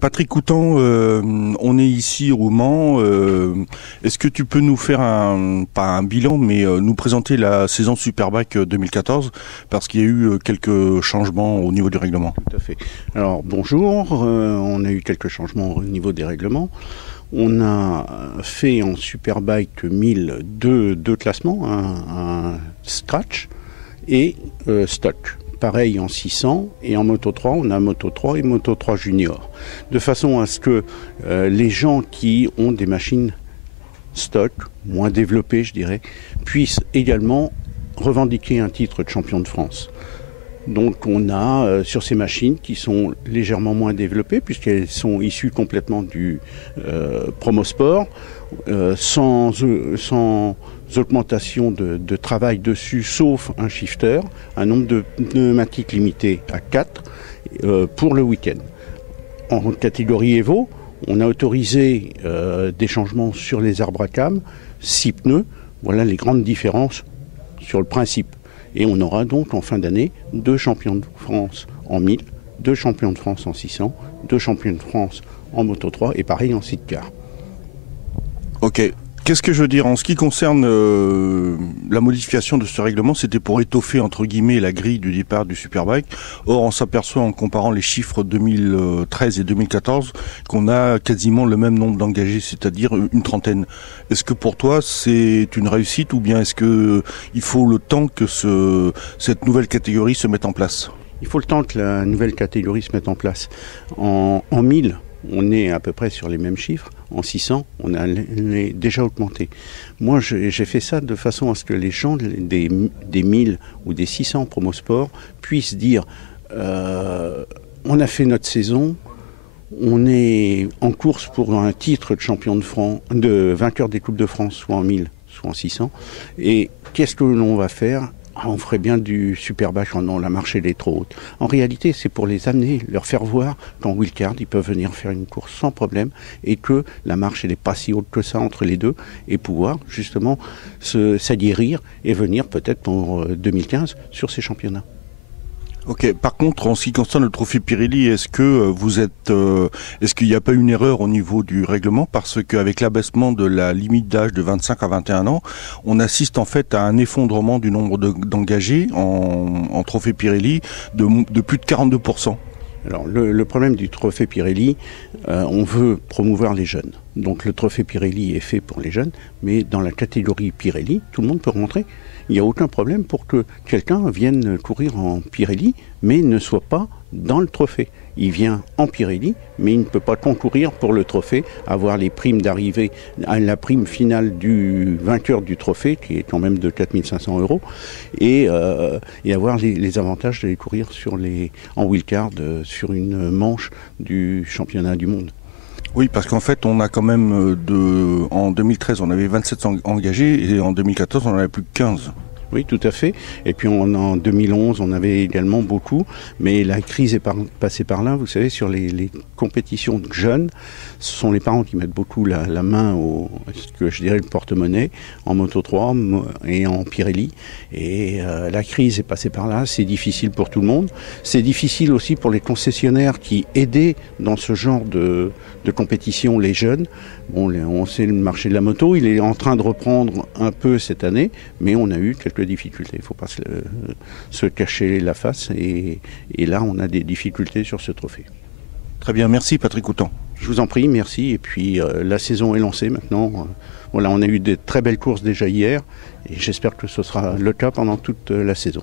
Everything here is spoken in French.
Patrick Coutan, on est ici au Mans. Est-ce que tu peux nous faire pas un bilan, mais nous présenter la saison Superbike 2014, parce qu'il y a eu quelques changements au niveau du règlement. Tout à fait. Alors bonjour, on a eu quelques changements au niveau des règlements. On a fait en Superbike 1000 deux classements, un scratch et stock. Pareil en 600, et en Moto 3, on a Moto 3 et Moto 3 Junior. De façon à ce que les gens qui ont des machines stock, moins développées je dirais, puissent également revendiquer un titre de champion de France. Donc on a sur ces machines qui sont légèrement moins développées, puisqu'elles sont issues complètement du promosport, sans augmentation de travail dessus, sauf un shifter, un nombre de pneumatiques limité à 4 pour le week-end. En catégorie Evo, on a autorisé des changements sur les arbres à cam, 6 pneus. Voilà les grandes différences sur le principe. Et on aura donc en fin d'année 2 champions de France en 1000, 2 champions de France en 600, 2 champions de France en Moto 3 et pareil en sidecar. Ok. Qu'est-ce que je veux dire en ce qui concerne la modification de ce règlement, c'était pour étoffer entre guillemets la grille du départ du Superbike. Or, on s'aperçoit en comparant les chiffres 2013 et 2014 qu'on a quasiment le même nombre d'engagés, c'est-à-dire une trentaine. Est-ce que pour toi c'est une réussite ou bien est-ce que il faut le temps que cette nouvelle catégorie se mette en place? Il faut le temps que la nouvelle catégorie se mette en place. En 1000, on est à peu près sur les mêmes chiffres. En 600, on a déjà augmenté. Moi, j'ai fait ça de façon à ce que les gens des 1000 ou des 600 promosport puissent dire on a fait notre saison, on est en course pour un titre de champion de France, de vainqueur des Coupes de France, soit en 1000, soit en 600. Et qu'est-ce que l'on va faire ? On ferait bien du Superbike, non, la marche elle est trop haute. En réalité, c'est pour les amener, leur faire voir qu'en wildcard, ils peuvent venir faire une course sans problème et que la marche elle n'est pas si haute que ça entre les deux et pouvoir justement s'aguerrir et venir peut-être pour 2015 sur ces championnats. Ok. Par contre, en ce qui concerne le trophée Pirelli, est-ce qu'il n'y a pas une erreur au niveau du règlement, parce qu'avec l'abaissement de la limite d'âge de 25 à 21 ans, on assiste en fait à un effondrement du nombre d'engagés en trophée Pirelli de plus de 42%. Alors le problème du trophée Pirelli, on veut promouvoir les jeunes. Donc le trophée Pirelli est fait pour les jeunes, mais dans la catégorie Pirelli, tout le monde peut rentrer. Il n'y a aucun problème pour que quelqu'un vienne courir en Pirelli, mais ne soit pas dans le trophée. Il vient en Pirelli, mais il ne peut pas concourir pour le trophée, avoir les primes d'arrivée, la prime finale du vainqueur du trophée, qui est quand même de 4 500 €, et avoir les avantages d'aller courir en wildcard sur une manche du championnat du monde. Oui, parce qu'en fait, on a quand même en 2013, on avait 27 engagés et en 2014, on en avait plus que 15. Oui, tout à fait. Et puis en 2011, on avait également beaucoup, mais la crise est passée par là. Vous savez, sur les compétitions de jeunes, ce sont les parents qui mettent beaucoup la main ce que je dirais le porte-monnaie, en Moto 3 et en Pirelli. Et la crise est passée par là. C'est difficile pour tout le monde. C'est difficile aussi pour les concessionnaires qui aidaient dans ce genre de compétition les jeunes. Bon, on sait le marché de la moto, il est en train de reprendre un peu cette année, mais on a eu quelques difficultés. Il ne faut pas se cacher la face. Et là, on a des difficultés sur ce trophée. Très bien, merci Patrick Coutan. Je vous en prie, merci. Et puis la saison est lancée maintenant. Voilà, on a eu de très belles courses déjà hier et j'espère que ce sera le cas pendant toute la saison.